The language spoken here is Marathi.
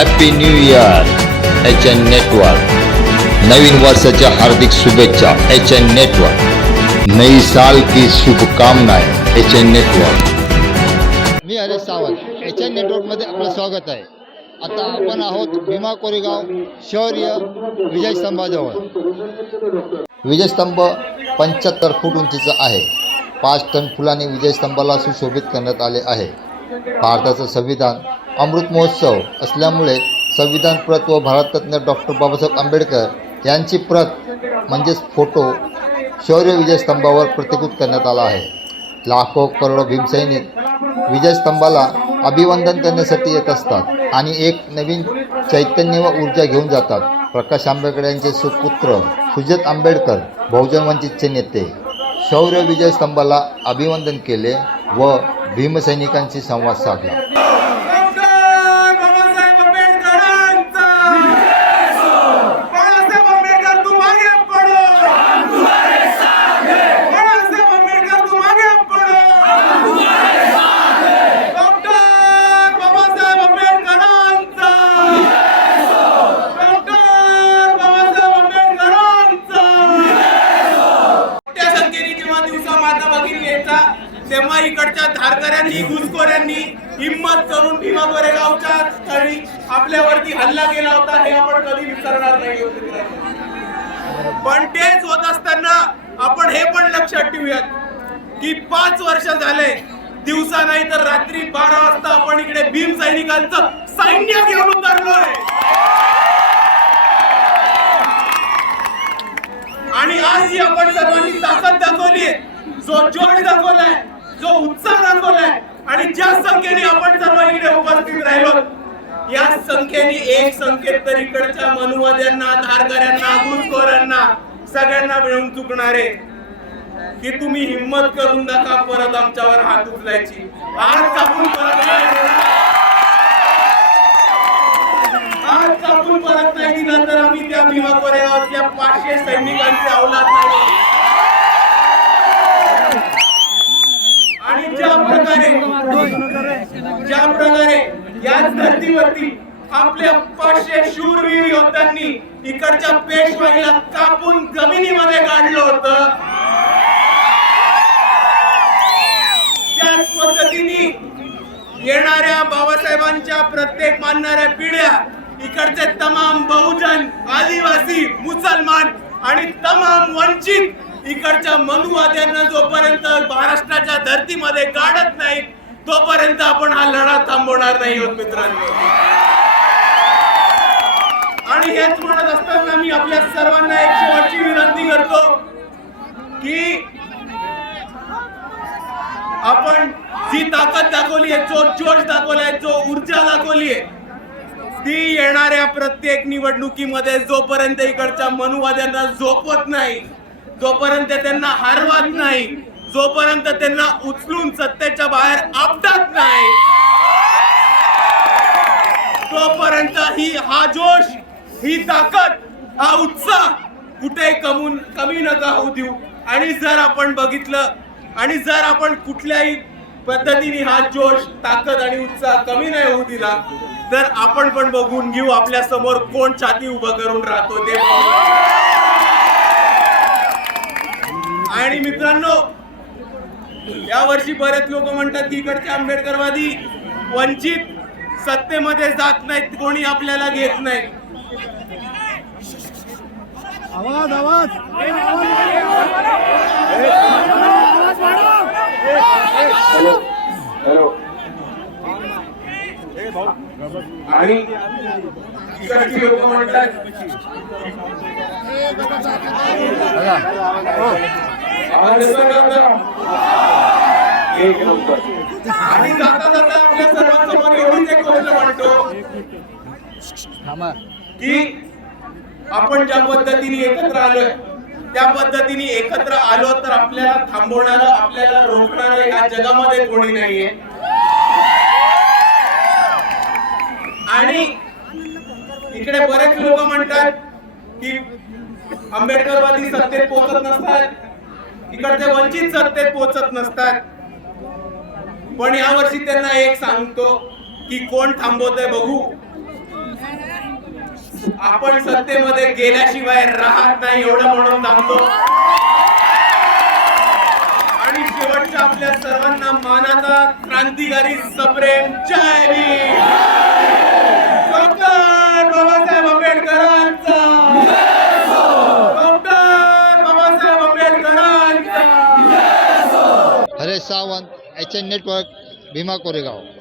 Happy new year H N network नवीन वर्षाच्या हार्दिक शुभेच्छा एच एन नेटवर्क नई साल की शुभकामनाएं एच एन नेटवर्क मी हरेश सावंत. एच एन नेटवर्कमध्ये आपलं स्वागत आहे. आता आपण आहोत भीमा कोरेगाव शौर्य विजय स्तंभाजवळ. विजयस्तंभ पंच्याहत्तर फूट उंचीचा आहे. पाच टन फुलांनी विजयस्तंभाला सुशोभित करण्यात आले आहे. भारताचं संविधान अमृत महोत्सव असल्यामुळे संविधान प्रत व भारतरत्न डॉक्टर बाबासाहेब आंबेडकर यांची प्रत म्हणजेच फोटो शौर्य विजयस्तंभावर प्रतिकृत करण्यात आला आहे. लाखो करोडो भीमसैनिक विजयस्तंभाला अभिवंदन करण्यासाठी येत असतात आणि एक नवीन चैतन्य व ऊर्जा घेऊन जातात. प्रकाश आंबेडकर यांचे सुपुत्र सुजत आंबेडकर बहुजन वंचितचे नेते. शौर्य विजय स्तंभाला अभिवंदन केले व भीमसैनिकांशी संवाद साधला डॉक्टर बाबासाहेब आंबेडकरांचा बाळासाहेब आंबेडकर तू मागे पडो बाळासाहेब आंबेडकर तू मागे पडो डॉक्टर बाबासाहेब आंबेडकरांचा डॉक्टर बाबासाहेब आंबेडकरांचा मोठ्या संख्येने जेव्हा दिवसा माता भगिनी यायचा तेव्हा इकडच्या धारकऱ्यांनी घुसखोऱ्यांनी हिंमत करून भीमा गोरेगावच्या स्थळी आपल्यावरती हल्ला केला होता हे आपण कधी विसरणार नाही पण तेच होत असताना आपण हे पण लक्षात ठेवूयात की पाच वर्ष झाले दिवसा नाही तर रात्री बारा वाजता आपण इकडे भीम सैनिकांचं सैन्य घेऊन उतरलोय. आणि आज जी आपण सर्वांनी ताकद दाखवली जो जोड दाखवलाय जो उत्साह दाखवलाय आणि ज्या संख्येने आपण सर्व इकडे उपस्थित राहिलो या संख्येने एक संकेत तर इकडच्या मनुवाद्यांना धारकऱ्यांना घुसखोरांना सगळ्यांना मिळून चुकणारे की तुम्ही हिंमत करून नका परत आमच्यावर हात उचलायची. आज कापून परत आज कापून परत नाही दिला तर आम्ही त्या भीमा कोरेगावातल्या पाचशे सैनिकांचे अवलाद नाही आणि ज्या प्रकारे ज्या प्रकारे याच धर्तीवरती आपल्या पाचशे शूरवीर योद्ध्यांनी इकडच्या पेशवाईला कापून जमिनीमध्ये काढलं होत. त्याच पद्धतीने येणाऱ्या बाबासाहेबांच्या प्रत्येक मानणाऱ्या पिढ्या इकडचे तमाम बहुजन आदिवासी मुसलमान आणि तमाम वंचित इकडच्या मनुवाद्यांना जोपर्यंत महाराष्ट्राच्या धर्तीमध्ये काढत नाहीत तोपर्यंत आपण हा लढा थांबवणार नाही होत मित्रांनो. आणि हेच म्हणत असताना मी आपल्या सर्वांना एक शेवटची विनंती करतो की आपण जी ताकद दाखवली आहे जो जोश दाखवलाय जो ऊर्जा दाखवली आहे ती येणाऱ्या प्रत्येक निवडणुकीमध्ये जोपर्यंत इकडच्या मनुवाद्यांना झोपवत नाही जोपर्यंत त्यांना हरवत नाही जोपर्यंत त्यांना उचलून सत्तेच्या बाहेर आपटत नाही तोपर्यंत ही हा जोश ही ताकद हा उत्साह कुठे कमून कमी नका होऊ देऊ. आणि जर आपण बघितलं आणि जर आपण कुठल्याही पद्धतीने हा जोश ताकद आणि उत्साह कमी नाही होऊ दिला तर आपण पण बघून घेऊ आपल्यासमोर कोण छाती उभं करून राहतो ते आणि मित्रांनो या वर्षी बरेच लोक म्हणतात की इकडचे आंबेडकरवादी वंचित सत्तेमध्ये जात नाहीत कोणी आपल्याला घेत नाही. आवाज आवाज. आणि इकडची लोक म्हणतात आवाज? एक नंबर. आणि जाता जाता आपल्या सर्वांसमोर एवढीच एक गोष्ट म्हणतो की आपण ज्या पद्धतीने एकत्र आलोय त्या पद्धतीने एकत्र आलो तर आपल्याला थांबवणार आपल्याला रोखणार या जगामध्ये कोणी नाहीये. आणि इकडे बरेच लोक म्हणतात की आंबेडकरवादी सत्तेत पोहोचत नसतात. इकडचे वंचित सत्तेत पोहोचत नसतात. पण यावर्षी त्यांना एक सांगतो की कोण थांबवतय बघू. आपण सत्तेमध्ये गेल्याशिवाय राहत नाही एवढं म्हणून थांबतो. आणि शेवटच्या आपल्या सर्वांना मानाचा क्रांतिकारी सप्रेम. जय भीम डॉक्टर बाबासाहेब आंबेडकरांचा डॉक्टर बाबासाहेब आंबेडकरांचा Haresh Sawant H N network Bhima Koregaon.